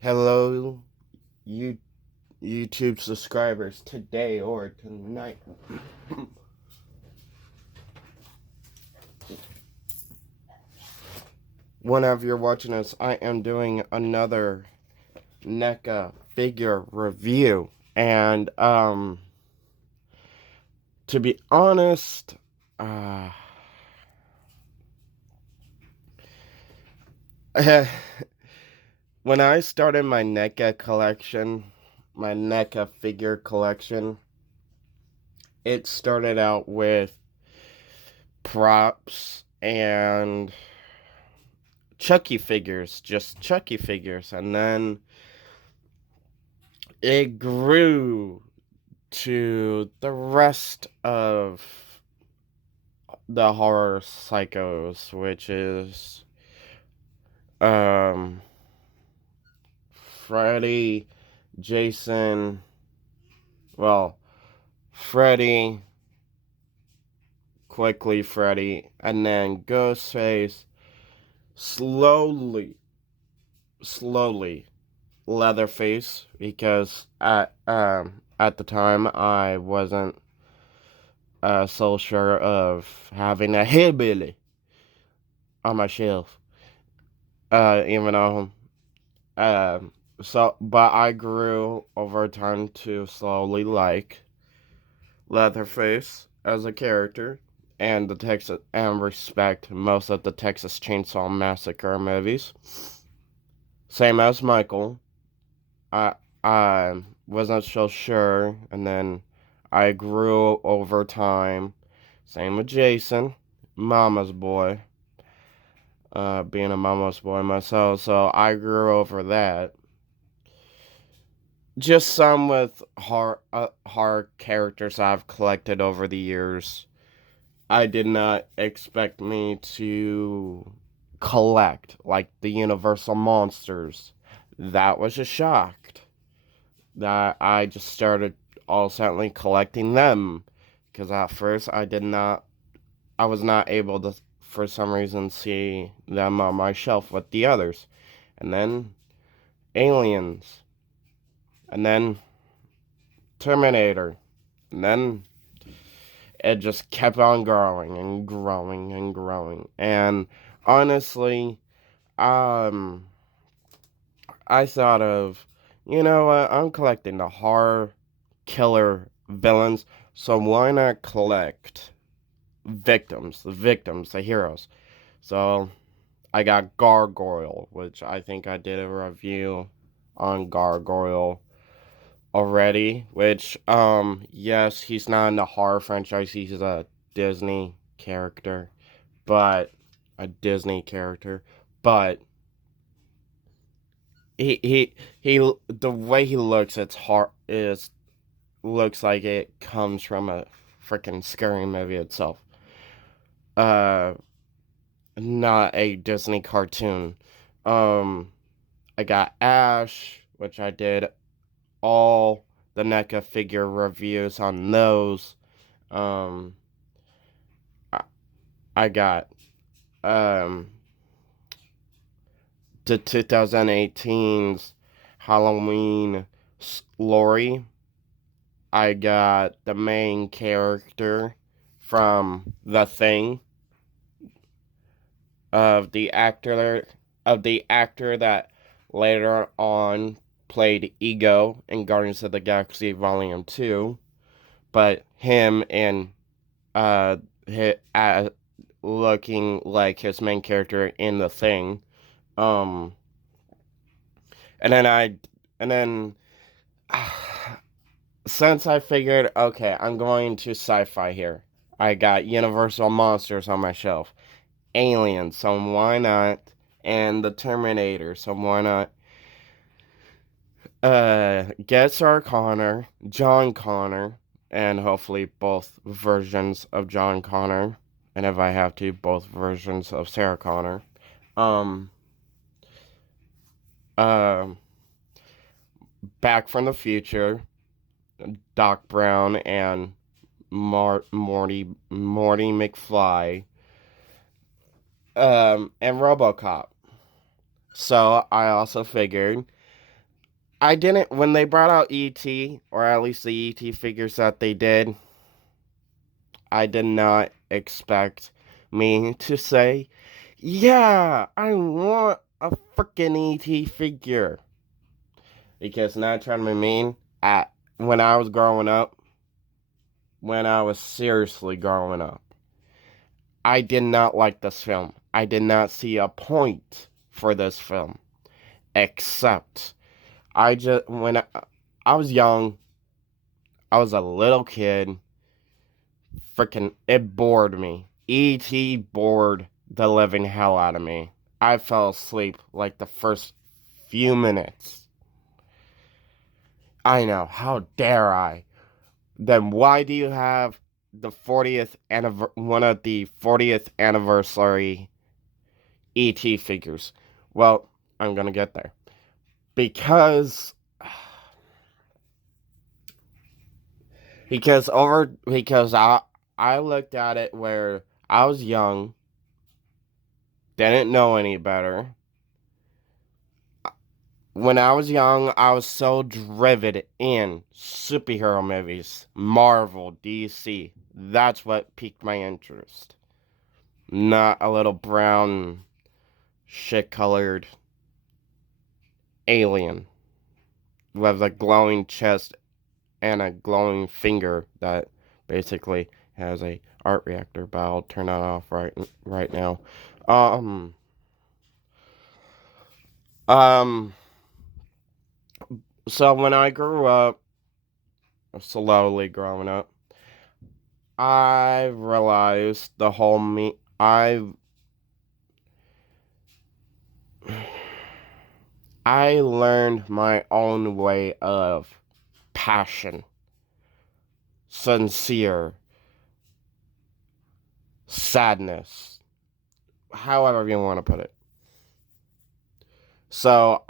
Hello, you YouTube subscribers today or tonight. Whenever you're watching this, I am doing another NECA figure review. And to be honest, uh when I started my NECA collection, my NECA figure collection, it started out with props and Chucky figures, just Chucky figures, and then it grew to the rest of the horror psychos, which is um Freddy, Jason, well, Freddy, quickly Freddy, and then Ghostface, slowly, slowly Leatherface, because at the time I wasn't so sure of having a hillbilly on my shelf. Even though, but I grew over time to slowly like Leatherface as a character, and respect most of the Texas Chainsaw Massacre movies. Same as Michael. I I wasn't so sure, and then I grew over time. Same with Jason, Mama's boy. Being a mama's boy myself, so I grew over that. Just some with horror characters I've collected over the years. I did not expect me to collect like the Universal monsters. That was a shock. That I just started all suddenly collecting them because at first I was not able to, for some reason, see them on my shelf with the others. And then Aliens. And then Terminator. And then it just kept on growing and growing and growing. And honestly, um, I thought of, you know what, I'm collecting the horror killer villains, so why not collect the heroes? So I got Gargoyle, which I think I did a review on Gargoyle already, which yes, he's not in the horror franchise, he's a Disney character, but a Disney character, but the way he looks, it's hard is looks like it comes from a freaking scary movie itself. Uh Not a Disney cartoon. Um I got Ash, which I did all the NECA figure reviews on those. Um, I, I got um the 2018's Halloween Lori. I got the main character from The Thing of the actor that later on played Ego in Guardians of the Galaxy Volume 2, but him and hit, looking like his main character in The Thing. Um, and then and then, since I figured, okay, I'm going to sci-fi here. I got Universal monsters on my shelf, Aliens, so why not? And the Terminator, so why not? Get Sarah Connor, John Connor, and hopefully both versions of John Connor, and if I have to, both versions of Sarah Connor. Um, uh, Back from the Future, Doc Brown, and Morty McFly, and RoboCop. So I also figured I didn't, when they brought out ET, or at least the ET figures that they did, I did not expect me to say, yeah, I want a freaking ET figure. Because not trying to be mean, at when I was growing up, when I was seriously growing up, I did not like this film. I did not see a point for this film. Except, when I was young, I was a little kid, freaking, it bored me. E.T. bored the living hell out of me. I fell asleep like the first few minutes. I know, how dare I? Then why do you have the 40th one of the 40th anniversary ET figures? Well, I'm gonna get there. Because because I looked at it where I was young, didn't know any better. When I was young, I was so driven in superhero movies, Marvel, DC. That's what piqued my interest. Not a little brown, shit colored alien with a glowing chest and a glowing finger that basically has a art reactor, but I'll turn that off right now. Um um so when I grew up, slowly growing up, I realized the whole I learned my own way of passion, sincere, sadness, however you want to put it. So,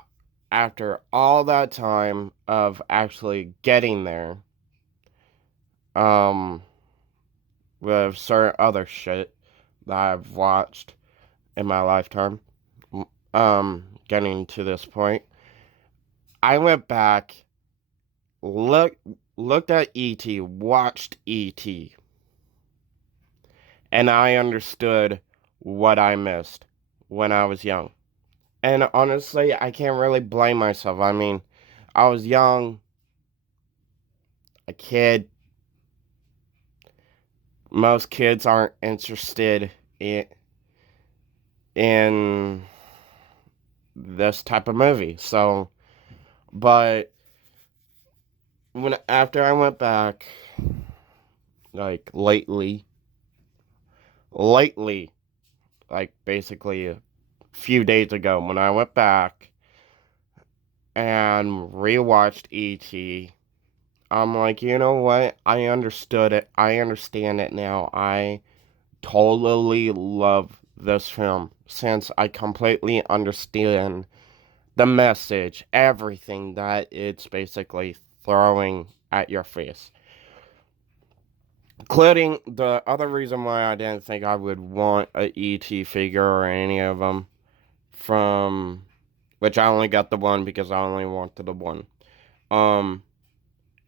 after all that time of actually getting there, um, with certain other shit that I've watched in my lifetime, getting to this point, I went back, look, looked at E.T., watched E.T., and I understood what I missed when I was young. And honestly, I can't really blame myself. I mean, I was young, a kid. Most kids aren't interested in this type of movie. So, but when after I went back, like lately, like basically a few days ago, when I went back and rewatched E.T., I'm like, you know what? I understood it. I understand it now. I totally love this film since I completely understand the message, everything that it's basically throwing at your face. Including the other reason why I didn't think I would want a ET figure or any of them from, which I only got the one because I only wanted the one, um,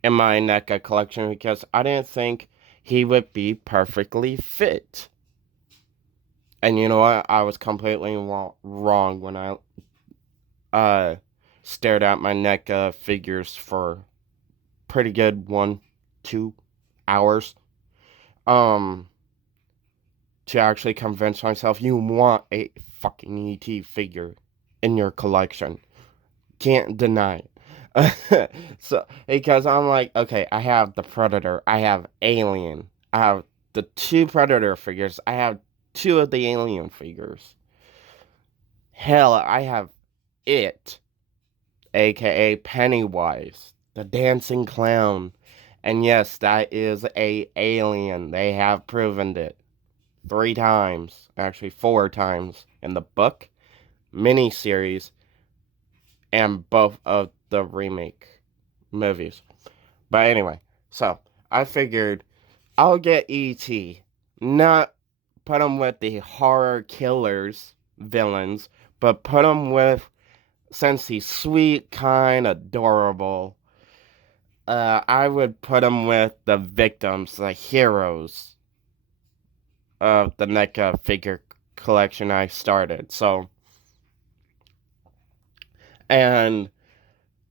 in my Neca collection because I didn't think he would be perfectly fit. And you know what? I was completely wrong when I uh stared at my Neca figures for pretty good 1-2 hours. Um, to actually convince myself you want a fucking ET figure in your collection. Can't deny it. So, because I'm like, okay, I have the Predator, I have Alien, I have the two Predator figures, I have two of the Alien figures. Hell, I have it, aka Pennywise, the dancing clown. And yes, that is a alien. They have proven it 3 times, actually 4 times in the book, miniseries, and both of the remake movies. But anyway, so I figured I'll get E.T., not put him with the horror killers, villains, but put him with since he's sweet, kind, adorable, I would put him with the victims, the heroes of the NECA figure collection I started. So, and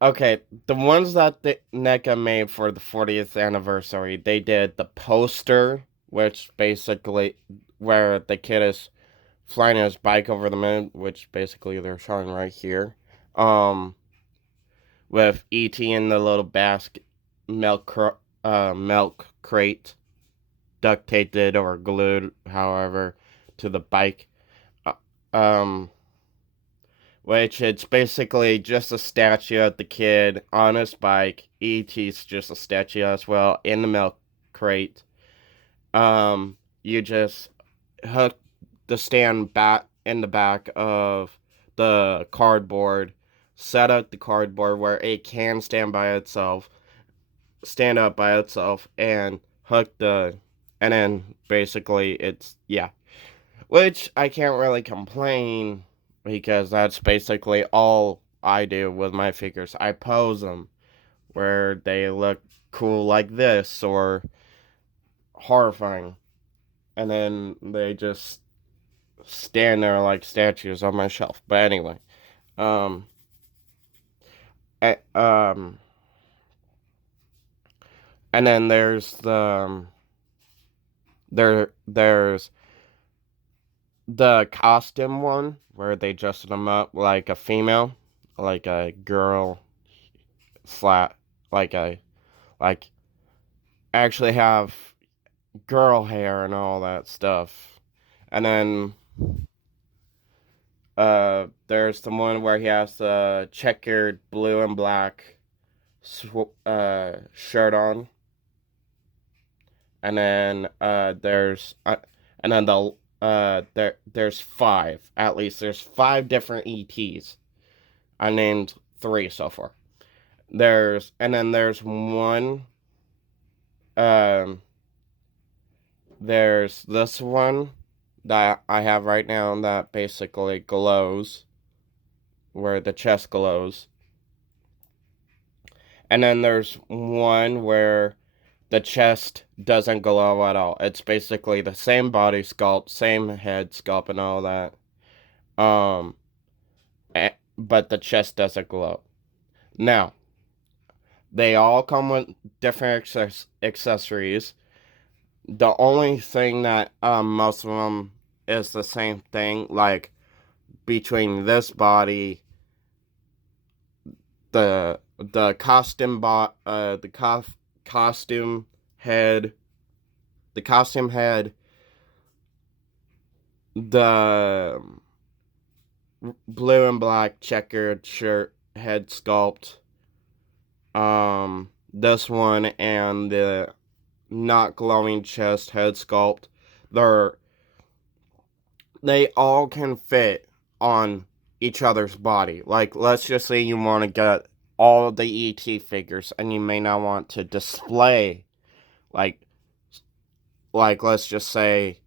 okay, the ones that the NECA made for the 40th anniversary, they did the poster, which basically where the kid is flying his bike over the moon, which basically they're showing right here. Um, with ET in the little basket milk crate duct taped or glued, however, to the bike. Uh, um, which it's basically just a statue of the kid on his bike. ET's just a statue as well in the milk crate. You just hook the stand back in the back of the cardboard, set up the cardboard where it can stand up by itself, and hook and then basically it's, yeah. Which I can't really complain because that's basically all I do with my figures. I pose them where they look cool like this or horrifying, and then they just stand there like statues on my shelf. But anyway, um, eh, um, and then there's the costume one where they dressed them up like a female, like a girl, flat, like a like actually have girl hair and all that stuff. And then there's the one where he has a checkered blue and black shirt on. And then and then there's five, at least there's five different ETs. I named three so far. There's one, um there's this one that I have right now that basically glows, where the chest glows. And then there's one where the chest doesn't glow at all. It's basically the same body sculpt, same head sculpt, and all that. Um, but the chest doesn't glow. Now, they all come with different accessories. The only thing that most of them is the same thing, like between this body, the costume head, the costume head, the blue and black checkered shirt head sculpt, this one, and the not glowing chest head sculpt. They're they all can fit on each other's body. Like, let's just say you want to get all the ET figures and you may not want to display, like let's just say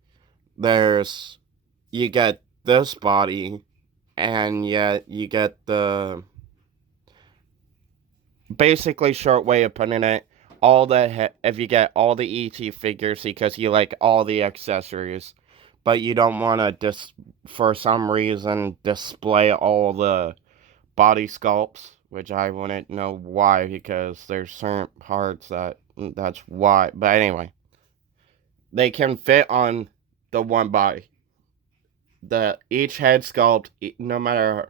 there's you get this body, and yet you get the basically short way of putting it, if you get all the ET figures because you like all the accessories, but you don't want to for some reason display all the body sculpts, which I wouldn't know why, because there's certain parts that's why. But anyway, they can fit on the one body. Each head sculpt, no matter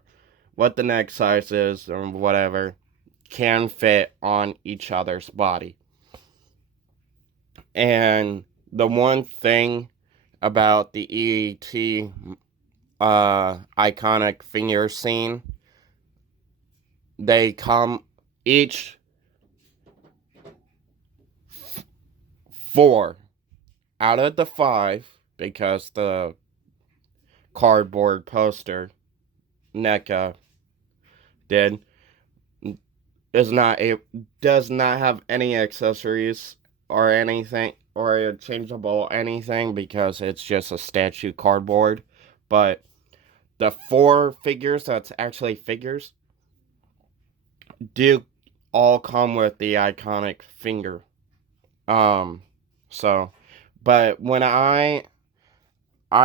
what the neck size is or whatever, can fit on each other's body. And the one thing about the ET iconic finger scene, they come each four out of the five, because the cardboard poster NECA did does not have any accessories or anything or a changeable anything, because it's just a statue cardboard. But the four figures that's actually figures, do all come with the iconic finger. Um, so, but when I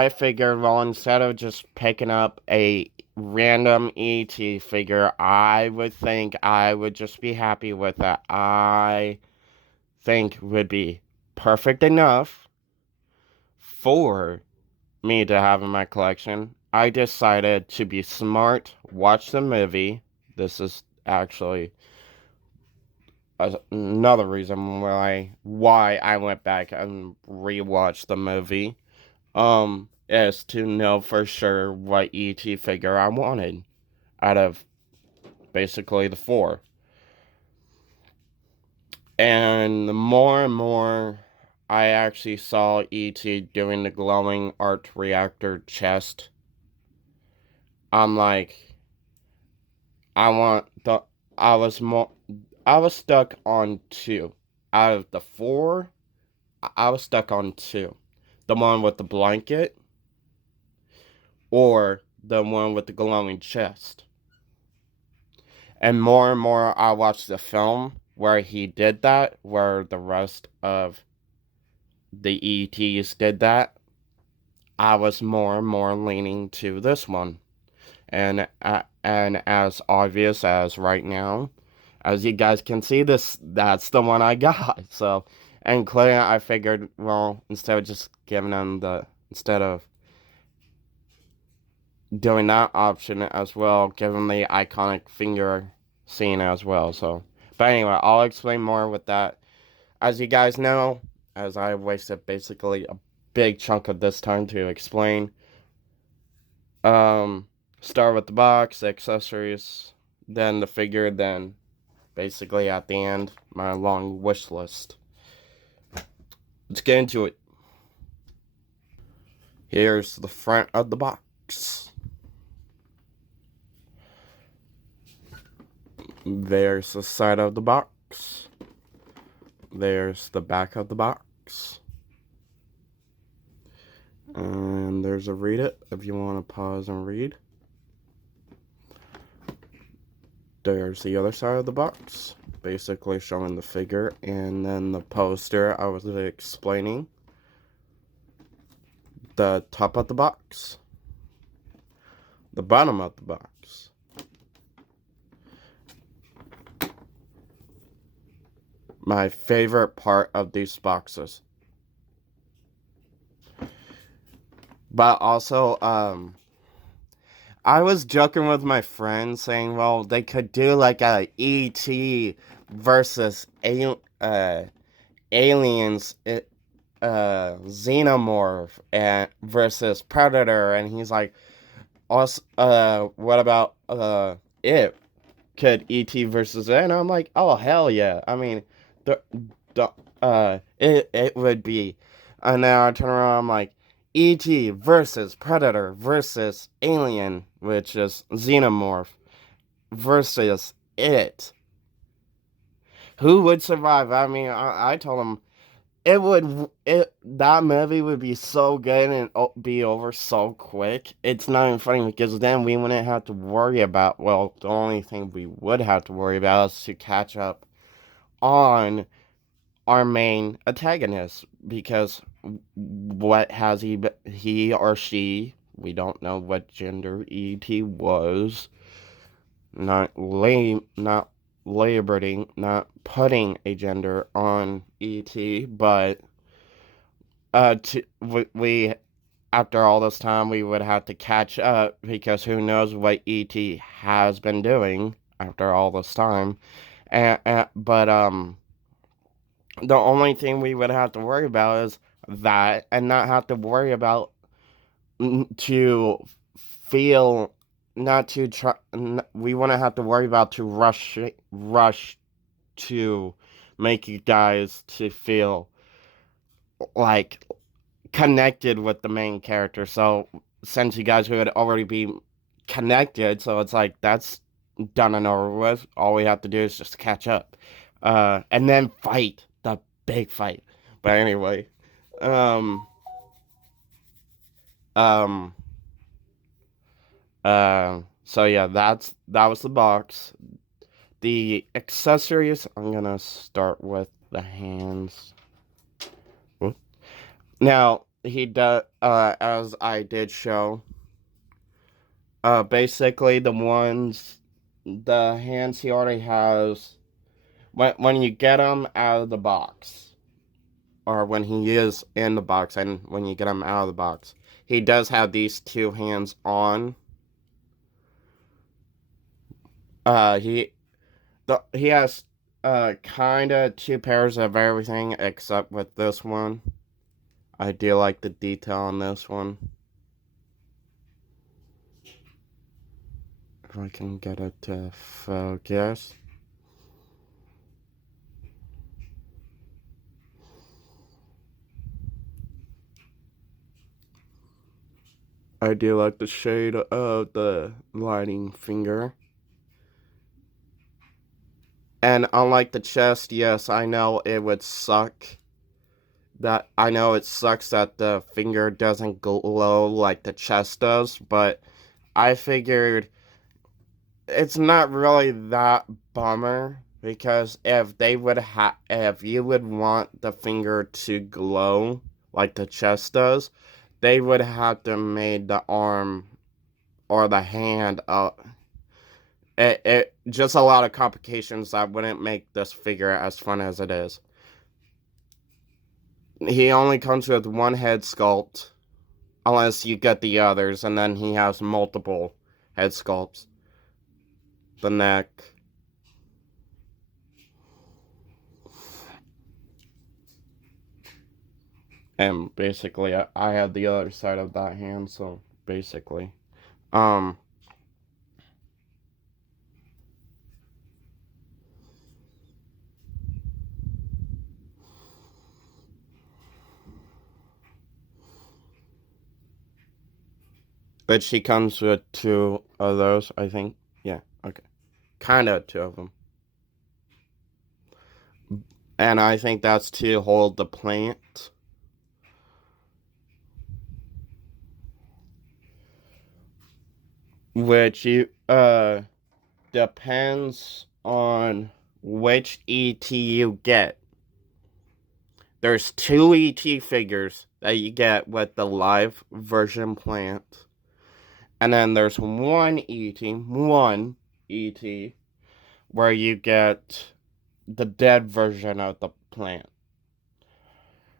figured, well, instead of just picking up a random ET figure, I would think I would just be happy with that. I think would be perfect enough for me to have in my collection. I decided to be smart, watch the movie. This is actually another reason why I went back and rewatched the movie. Is to know for sure what ET figure I wanted out of basically the four. And the more and more I actually saw ET doing the glowing arc reactor chest, I'm like, I want the. I was more. I was stuck on two. Out of the four, I was stuck on two. The one with the blanket or the one with the glowing chest. And more I watched the film where he did that, where the rest of the ETs did that. I was more and more leaning to this one. And as obvious as right now, as you guys can see, that's the one I got. So, and clearly I figured, well, instead of doing that option as well, give him the iconic finger scene as well. So, but anyway, I'll explain more with that. As you guys know, as I wasted basically a big chunk of this time to explain, um, start with the box, the accessories, then the figure, then basically at the end, my long wish list. Let's get into it. Here's the front of the box. There's the side of the box. There's the back of the box. And there's a read it if you want to pause and read. There's the other side of the box, basically showing the figure, and then the poster I was explaining. The top of the box. The bottom of the box. My favorite part of these boxes. But also, I was joking with my friends saying, well, they could do like a ET versus aliens, xenomorph and versus predator, and he's like, also, what about it? Could ET versus it? And I'm like, oh hell yeah! I mean, the it would be, and now I turn around, I'm like, E.T. versus Predator versus Alien, which is Xenomorph, versus it. Who would survive? I mean, I told him that movie would be so good and be over so quick. It's not even funny because then we wouldn't have to worry about. Well, the only thing we would have to worry about is to catch up on our main antagonist, because what has he or she, we don't know what gender ET was, not laboring, not putting a gender on ET, but we after all this time we would have to catch up, because who knows what ET has been doing after all this time. But the only thing we would have to worry about is that, and not have to worry about to feel, not to try. We wouldn't have to worry about to rush to make you guys to feel like connected with the main character. So since you guys would already be connected, so it's like that's done and over with. All we have to do is just catch up, and then fight the big fight. But anyway, um, um, so yeah, that was the box. The accessories, I'm gonna start with the hands. Now, he does, as I did show, basically the hands he already has, when you get him out of the box, or when he is in the box, and when you get him out of the box, he does have these two hands on. He has kind of two pairs of everything except with this one. I do like the detail on this one. If I can get it to focus. I do like the shade of the lighting finger. And unlike the chest, yes, I know it would suck. I know it sucks that the finger doesn't glow like the chest does, but I figured it's not really that bummer, because if you would want the finger to glow like the chest does, they would have to made the arm or the hand it just a lot of complications that wouldn't make this figure as fun as it is. He only comes with one head sculpt, unless you get the others, and then he has multiple head sculpts. The neck. And basically, I have the other side of that hand, so basically. But she comes with two of those, I think. Yeah, okay. Kinda two of them. And I think that's to hold the plant. Which depends on which ET you get. There's two ET figures that you get with the live version plant. And then there's one ET, where you get the dead version of the plant.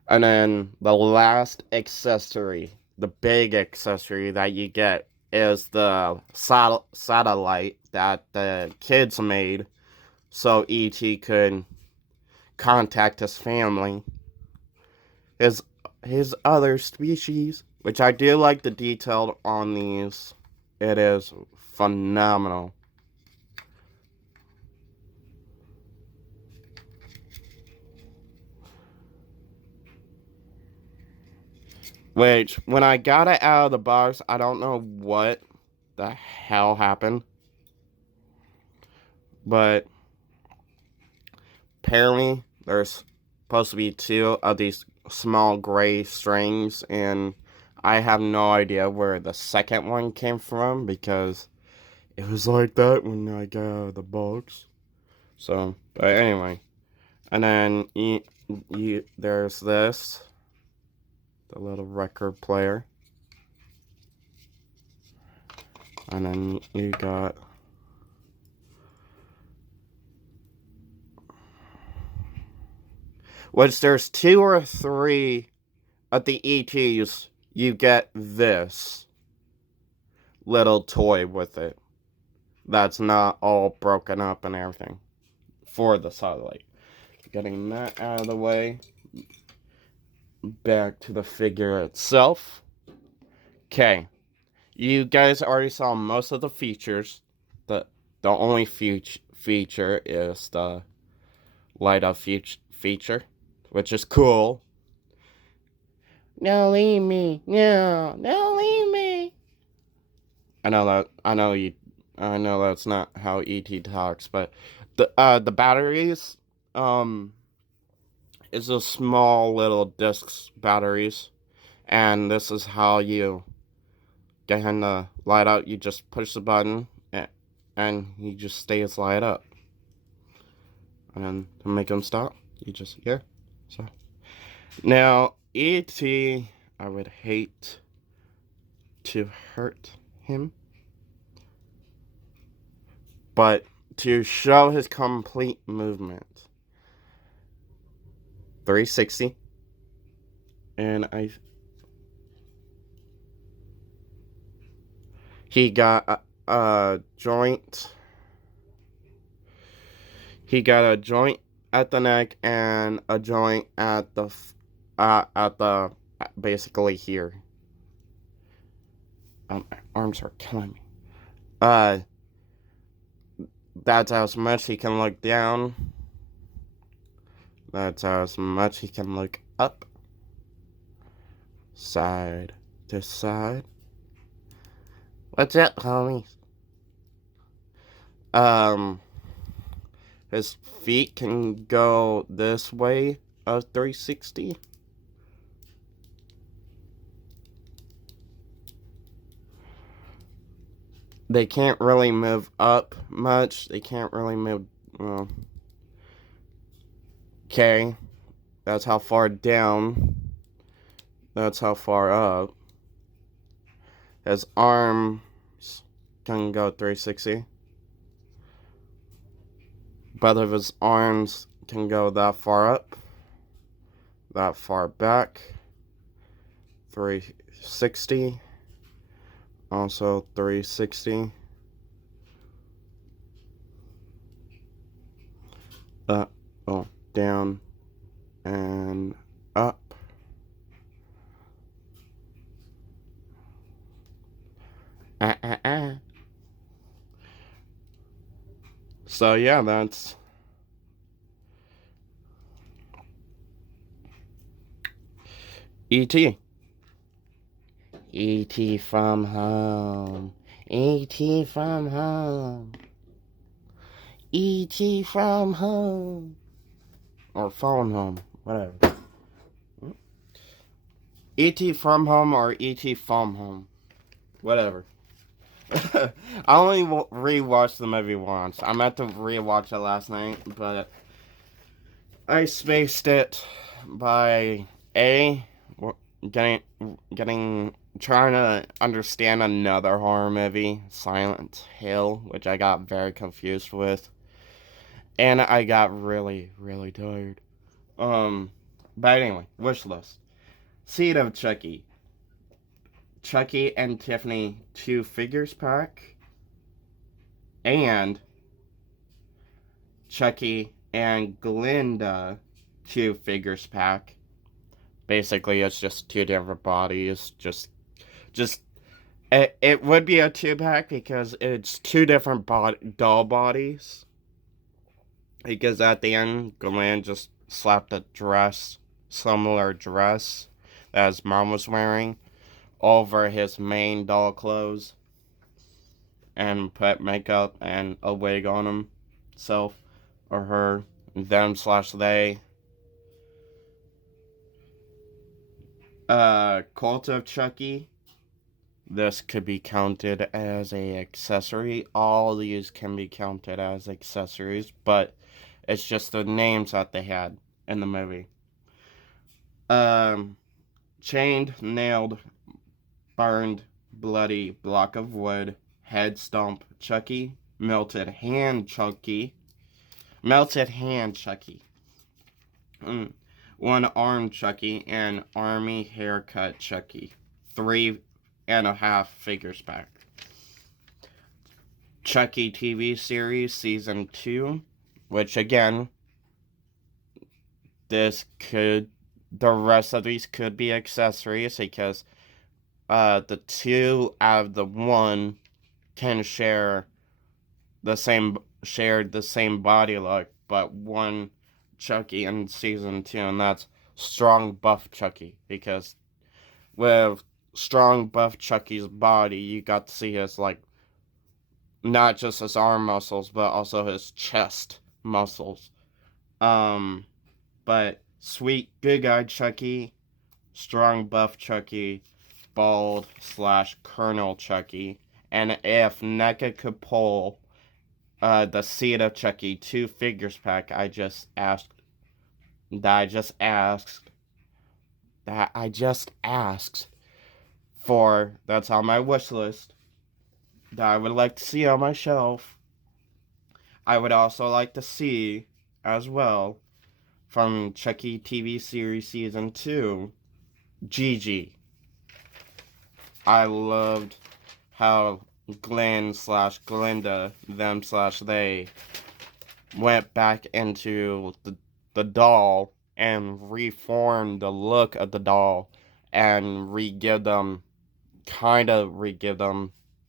And then the last accessory, the big accessory that you get, is the satellite that the kids made so E.T. could contact his family, his other species, which I do like the detail on these. It is phenomenal. Which, when I got it out of the box, I don't know what the hell happened. But apparently, there's supposed to be two of these small gray strings, and I have no idea where the second one came from, because it was like that when I got out of the box. So, but anyway. And then there's this, the little record player. And then you got which there's two or three of the ETs, you get this little toy with it. That's not all broken up and everything for the satellite. Getting that out of the way. Back to the figure itself. Okay. You guys already saw most of the features. The only feature is the light up feature, which is cool. Don't leave me. No, don't leave me. I know that's not how ET talks, but the batteries is a small little discs batteries, and this is how you get him to light up. You just push the button, and he just stays light up. And then to make him stop, you just, yeah. So now E.T., I would hate to hurt him, but to show his complete movement, 360, and he got a joint. He got a joint at the neck and a joint at the basically here. My arms are killing me. That's as much he can look down. That's as much he can look up. Side to side. What's it, homies? His feet can go this way of 360. They can't really move up much. They can't really move. Well, okay, that's how far down. That's how far up. His arms can go 360. Both of his arms can go that far up, that far back. 360. Also 360. Up, oh, down, and up. So yeah, that's E.T. E.T. from home. E.T. from home. E.T. from home. Or phone home, whatever. E.T. from home or E.T. from home. Whatever. I only rewatched the movie once. I meant to rewatch it last night, but I spaced it by trying to understand another horror movie, Silent Hill, which I got very confused with, and I got really, really tired. But anyway, wish list: Seed of Chucky. Chucky and Tiffany 2 figures pack, and Chucky and Glinda 2 figures pack. Basically, it's just 2 different bodies. It would be a 2-pack because it's 2 different doll bodies. Because at the end, Glenn just slapped a similar dress that his mom was wearing, over his main doll clothes and put makeup and a wig on himself or her, them/they. Cult of Chucky. This could be counted as a accessory. All these can be counted as accessories, but it's just the names that they had in the movie. Chained, nailed, burned, bloody block of wood, head stomp Chucky, melted hand Chucky, one arm Chucky, and army haircut Chucky. 3.5 figures pack. Chucky TV series season 2, which again, the rest of these could be accessories because the 2 out of the 1 can share the same body look, but one Chucky in season 2, and that's strong buff Chucky, because with strong buff Chucky's body, you got to see his, like, not just his arm muscles, but also his chest muscles. But sweet good guy Chucky, strong buff Chucky, bald / Colonel Chucky, and if Neca could pull the Seed of Chucky 2 figures pack that I just asked that I just asked for, that's on my wish list, that I would like to see on my shelf. I would also like to see as well from Chucky TV series season 2, Gigi. I loved how Glenn slash Glinda, them slash they, went back into the doll and reformed the look of the doll and re-give them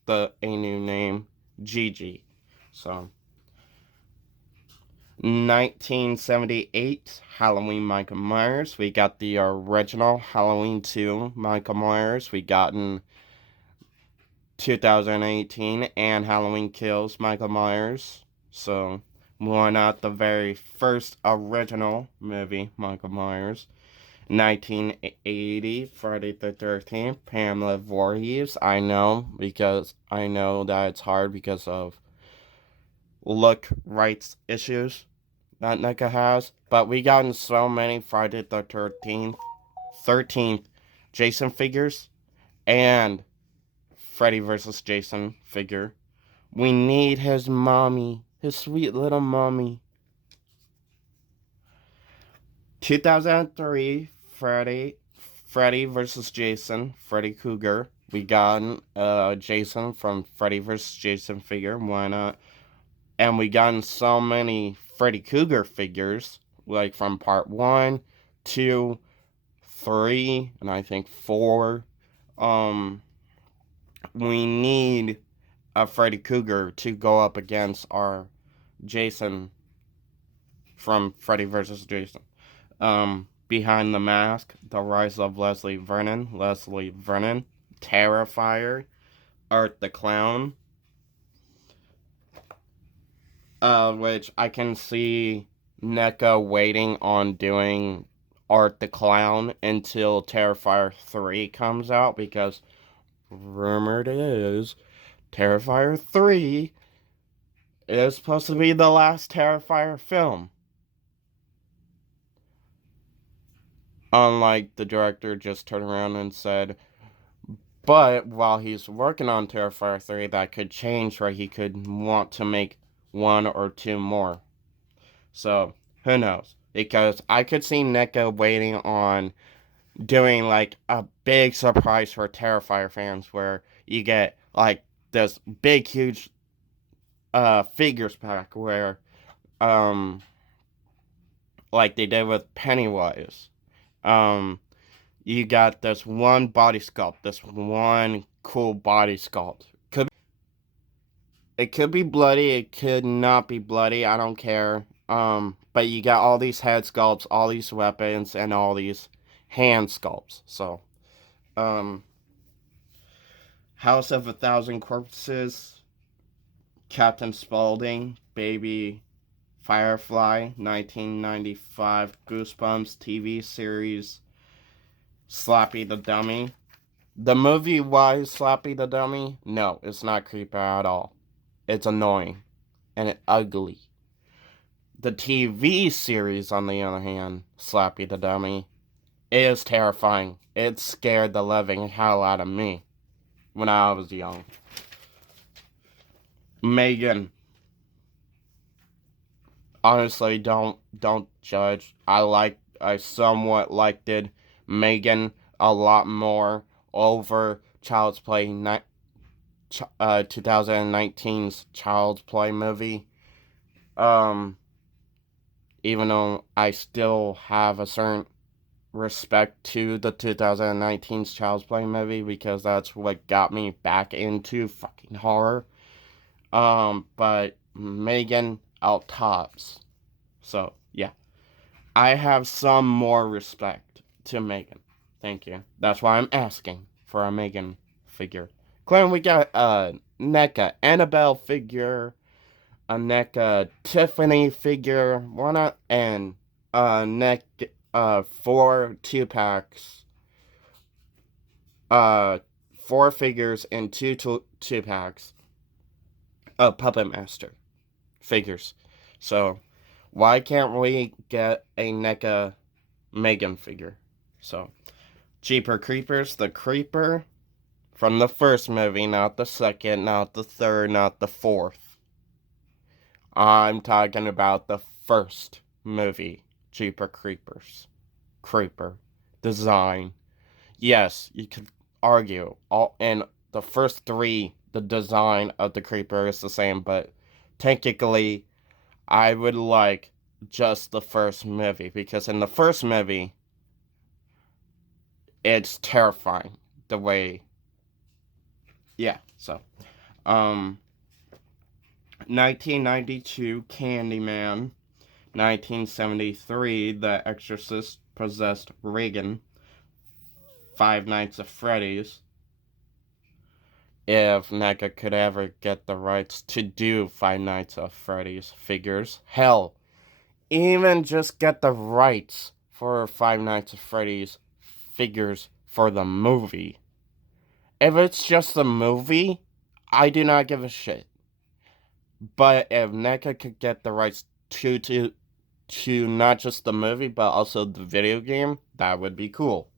a new name, Gigi. So 1978 Halloween Michael Myers. We got the original Halloween 2 Michael Myers. We got in 2018 and Halloween Kills Michael Myers. So why not the very first original movie, Michael Myers? 1980, Friday the 13th, Pamela Voorhees. I know that it's hard because of look rights issues that Neca has. But we gotten so many Friday the 13th Jason figures and Freddy vs. Jason figure. We need his mommy, his sweet little mommy. 2003, Freddy vs. Jason, Freddy Krueger. We got Jason from Freddy vs. Jason figure. Why not? And we gotten so many Freddy Krueger figures, like from part 1, 2, 3, and I think 4. We need a Freddy Krueger to go up against our Jason from Freddy vs. Jason. Behind the Mask, The Rise of Leslie Vernon, Terrifier, Art the Clown, which I can see Neca waiting on doing Art the Clown until Terrifier 3 comes out, because rumored is Terrifier 3 is supposed to be the last Terrifier film. Unlike the director just turned around and said, but while he's working on Terrifier 3, that could change, where he could want to make 1 or 2 more. So, who knows? Because I could see Neca waiting on doing like a big surprise for Terrifier fans, where you get like this big huge figures pack where like they did with Pennywise. You got this one body sculpt, this one cool body sculpt. It could be bloody, it could not be bloody, I don't care. But you got all these head sculpts, all these weapons, and all these hand sculpts. So, House of a Thousand Corpses, Captain Spaulding, Baby Firefly, 1995 Goosebumps TV series, Slappy the Dummy. The movie wise Slappy the Dummy, no, it's not creepy at all. It's annoying and ugly. The TV series, on the other hand, Slappy the Dummy, is terrifying. It scared the living hell out of me when I was young. Megan. Honestly, don't judge. I somewhat liked it. Megan a lot more over Child's Play 2019's Child's Play movie. Even though I still have a certain respect to the 2019's Child's Play movie, because that's what got me back into fucking horror. But Megan out tops. So, yeah. I have some more respect to Megan. Thank you. That's why I'm asking for a Megan figure. Claire, we got a NECA Annabelle figure, a NECA Tiffany figure, and NECA 4 2-packs. 4 figures and 2 2-packs of Puppet Master. figures. So, why can't we get a NECA Megan figure? So, Jeeper Creepers, the Creeper from the first movie, not the second, not the third, not the fourth. I'm talking about the first movie, Jeeper Creepers. Creeper. Design. Yes, you could argue all in the first three, the design of the Creeper is the same, but technically, I would like just the first movie, because in the first movie, it's terrifying the way. Yeah, so 1992 Candyman, 1973 The Exorcist Possessed Regan, Five Nights at Freddy's. If NECA could ever get the rights to do Five Nights at Freddy's figures, hell, even just get the rights for Five Nights at Freddy's figures for the movie. If it's just the movie, I do not give a shit. But if NECA could get the rights to not just the movie, but also the video game, that would be cool.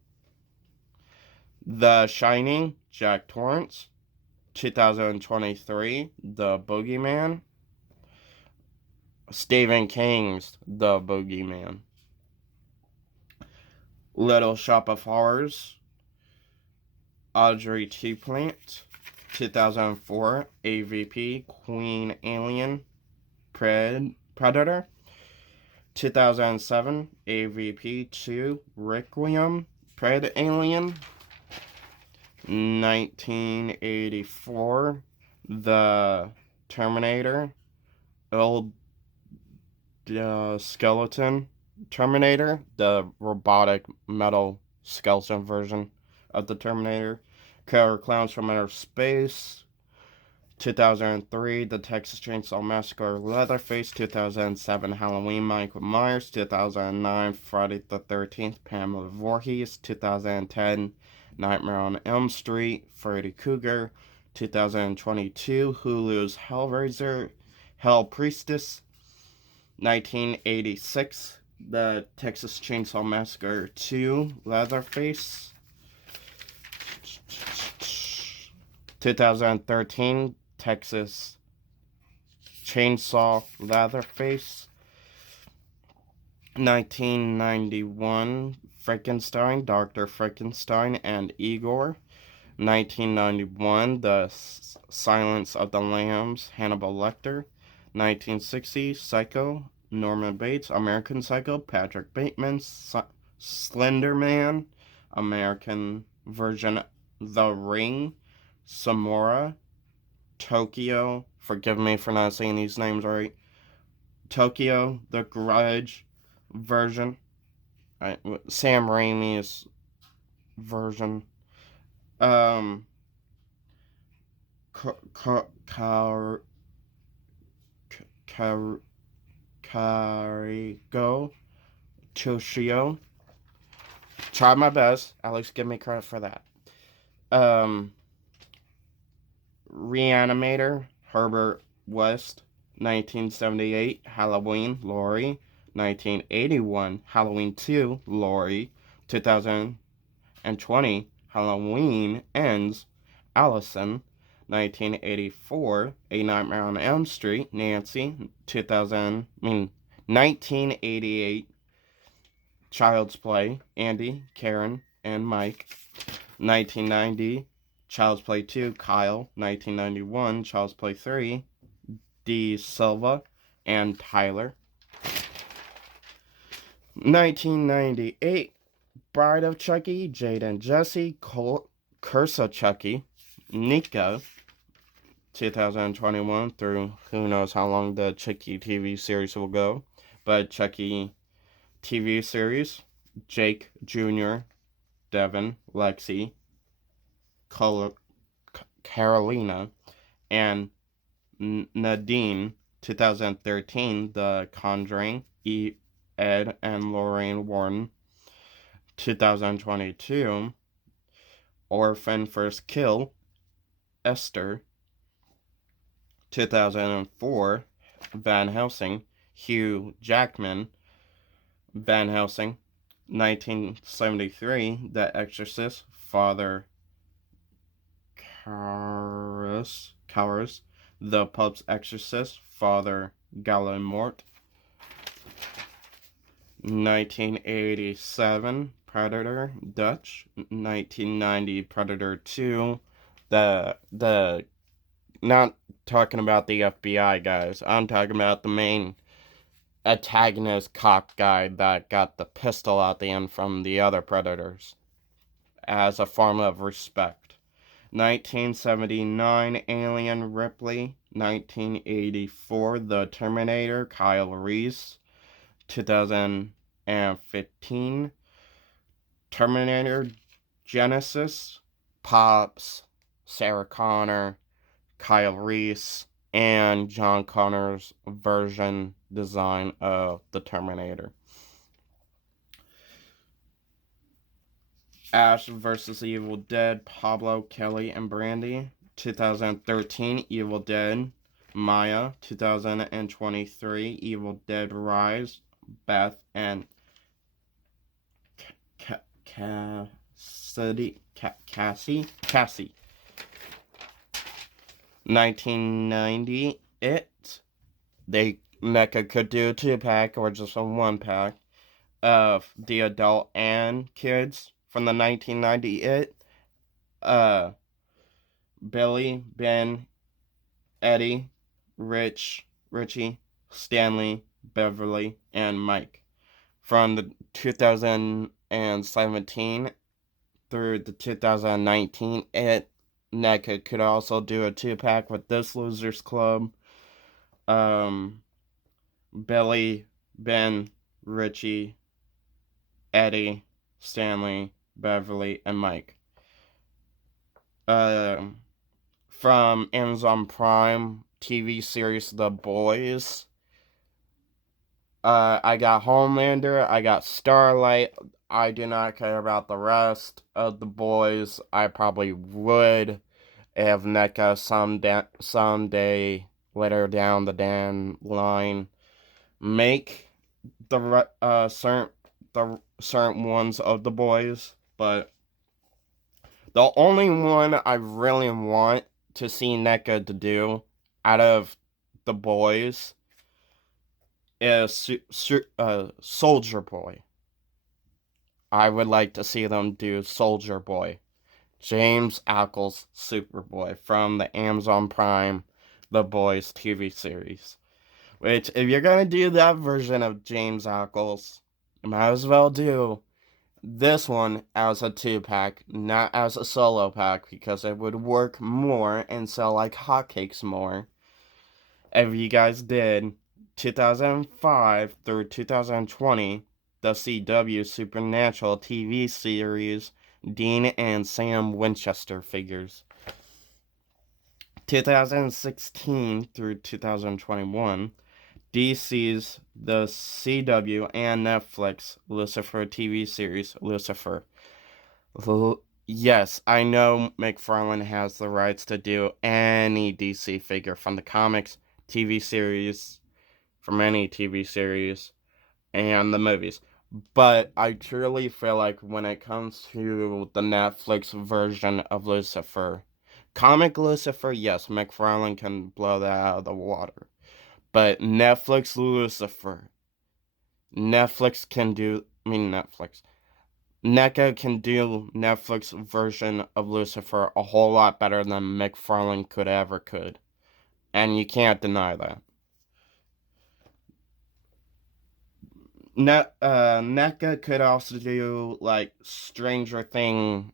The Shining, Jack Torrance, 2023, The Boogeyman, Stephen King's The Boogeyman, Little Shop of Horrors, Audrey T. Plant, 2004, AVP, Queen Alien, Predator, 2007, AVP 2, Requiem, Pred Alien, 1984, The Terminator, Old Skeleton Terminator, the robotic metal skeleton version of the Terminator, Killer Clowns from Outer Space, 2003, The Texas Chainsaw Massacre, Leatherface, 2007, Halloween, Michael Myers, 2009, Friday the 13th, Pamela Voorhees, 2010, Nightmare on Elm Street, Freddy Krueger, 2022, Hulu's Hellraiser, Hell Priestess, 1986, The Texas Chainsaw Massacre 2, Leatherface, 2013, Texas Chainsaw Leatherface, 1991, Frankenstein, Dr. Frankenstein and Igor, 1991, The Silence of the Lambs, Hannibal Lecter, 1960, Psycho, Norman Bates, American Psycho, Patrick Bateman, Slender Man, American version, The Ring, Samora, Tokyo, forgive me for not saying these names right, Tokyo, The Grudge version, Sam Raimi's version, Karigo Toshio. Tried my best. At least give me credit for that. Reanimator, Herbert West, 1978, Halloween, Laurie, 1981, Halloween 2, Laurie, 2020, Halloween Ends, Allison, 1984, A Nightmare on Elm Street, Nancy, 1988, Child's Play, Andy, Karen, and Mike, 1990, Child's Play 2, Kyle, 1991, Child's Play 3, D. Silva, and Tyler, 1998, Bride of Chucky, Jade and Jesse, Curse of Chucky, Neca, 2021 through who knows how long the Chucky TV series will go, but Chucky TV series, Jake Jr., Devin, Lexi, Carolina, and Nadine, 2013, The Conjuring, Ed and Lorraine Warren, 2022, Orphan First Kill, Esther, 2004, Van Helsing, Hugh Jackman, Van Helsing, 1973, The Exorcist, Father Cowers, The Pope's Exorcist, Father Gallimort, 1987, Predator, Dutch, 1990, Predator 2, the not talking about the FBI guys, I'm talking about the main antagonist cop guy that got the pistol at the end from the other Predators as a form of respect. 1979, Alien Ripley. 1984, The Terminator, Kyle Reese. 2015, Terminator Genesis, Pops, Sarah Connor, Kyle Reese, and John Connor's version design of the Terminator. Ash vs. Evil Dead, Pablo, Kelly, and Brandy. 2013, Evil Dead, Maya. 2023, Evil Dead Rise, Beth and Cassie. 1990, It. Neca could do a 2-pack or just a 1-pack of the adult and kids from the 1990 It. Billy, Ben, Eddie, Richie, Stanley, Beverly, and Mike. From the 2017 through the 2019 It. Neca could also do a 2-pack with This Losers Club. Billy, Ben, Richie, Eddie, Stanley, Beverly, and Mike. From Amazon Prime TV series The Boys. I got Homelander, I got Starlight. I do not care about the rest of The Boys. I probably would if NECA someday later down the line make the certain ones of The Boys, but the only one I really want to see NECA to do out of The Boys is Soldier Boy. I would like to see them do Soldier Boy. James Ackles Superboy from the Amazon Prime The Boys TV series. Which, if you're gonna do that version of James Ackles, might as well do this one as a 2-pack, not as a solo pack, because it would work more and sell like hotcakes more. If you guys did 2005 through 2020, the CW Supernatural TV series, Dean and Sam Winchester figures. 2016 through 2021, DC's The CW and Netflix Lucifer TV series, Lucifer. Yes, I know McFarlane has the rights to do any DC figure from the comics, TV series, from any TV series, and the movies. But I truly feel like when it comes to the Netflix version of Lucifer, comic Lucifer, yes, McFarlane can blow that out of the water. But Netflix Lucifer, NECA can do Netflix version of Lucifer a whole lot better than McFarlane could. And you can't deny that. NECA could also do like Stranger Things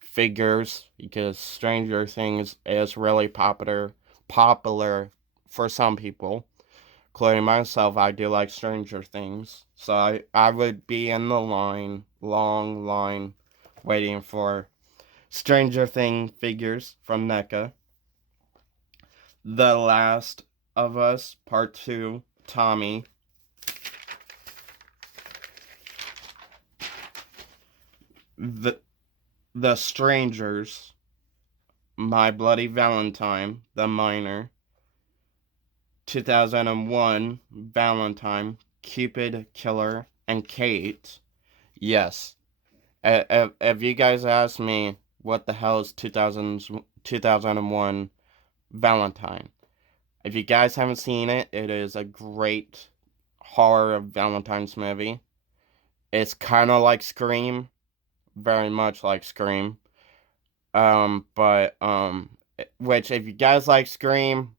figures, because Stranger Things is really popular for some people, including myself. I do like Stranger Things, so I would be in the long line, waiting for Stranger Things figures from NECA. The Last of Us Part 2, Tommy. The Strangers, My Bloody Valentine, the Minor. 2001, Valentine, Cupid, Killer, and Kate. Yes. If you guys ask me what the hell is 2001 Valentine, if you guys haven't seen it, it is a great horror Valentine's movie. It's kind of like Scream, very much like Scream. But which if you guys like Scream,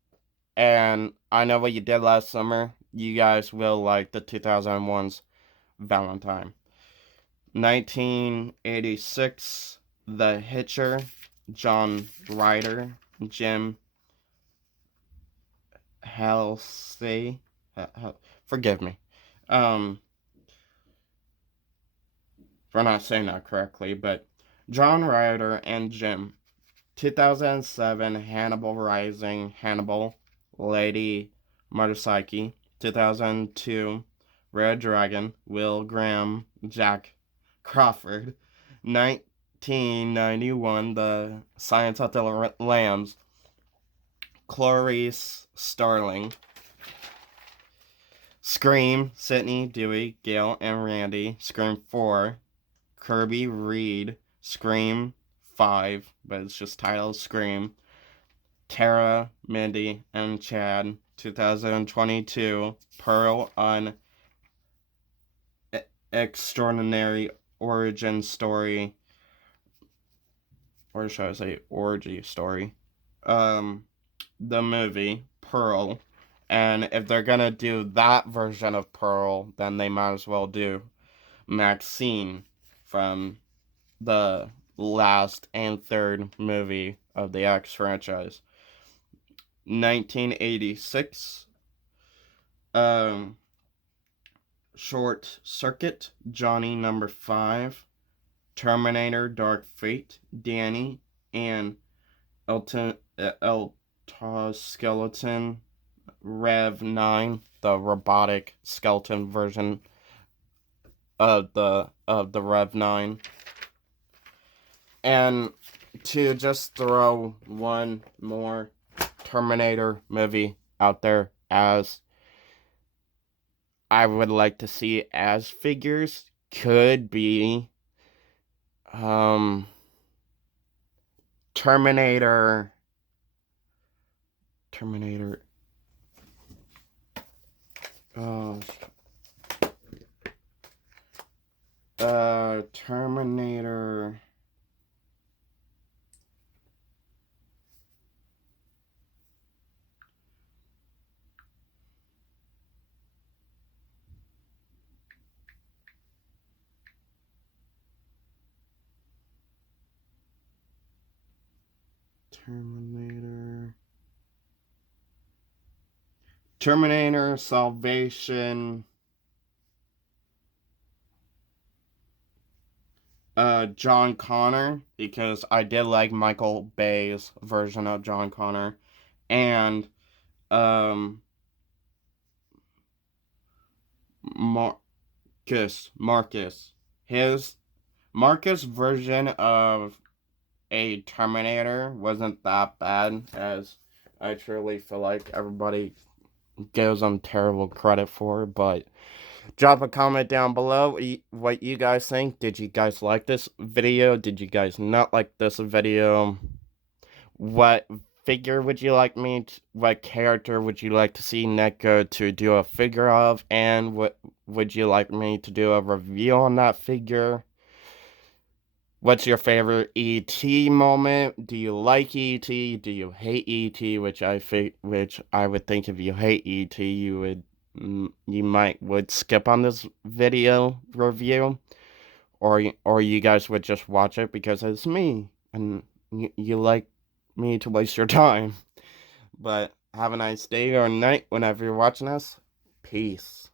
and I know what you did last summer, you guys will like the 2001's Valentine. 1986, The Hitcher, John Ryder, Jim Halsey. Forgive me. For not saying that correctly, but John Ryder and Jim. 2007, Hannibal Rising, Hannibal, Lady Motorcycle. 2002, Red Dragon, Will Graham, Jack Crawford. 1991, The Silence of the Lambs, Clarice Starling. Scream, Sydney, Dewey, Gail, and Randy. Scream 4, Kirby Reed. Scream 5, but it's just titled Scream. Tara, Mindy, and Chad. 2022, Pearl on Extraordinary Origin Story. Or should I say orgy story? The movie, Pearl. And if they're gonna do that version of Pearl, then they might as well do Maxine from the last and third movie of the X franchise. 1986, Short Circuit, Johnny Number 5, Terminator Dark Fate, Danny, and Skeleton Rev 9, the robotic skeleton version of the Rev 9. And to just throw one more Terminator movie out there as I would like to see as figures could be Terminator Terminator Terminator Salvation, John Connor, because I did like Michael Bay's version of John Connor, and Marcus version of a Terminator wasn't that bad, as I truly feel like everybody gives them terrible credit for. But drop a comment down below what you guys think. Did you guys like this video? Did you guys not like this video? What figure would you like what character would you like to see Neca to do a figure of? And what would you like me to do a review on that figure? What's your favorite E.T. moment? Do you like E.T.? Do you hate E.T.? Which I would think if you hate E.T., you would skip on this video review, or you guys would just watch it because it's me and you like me to waste your time. But have a nice day or night whenever you're watching this. Peace.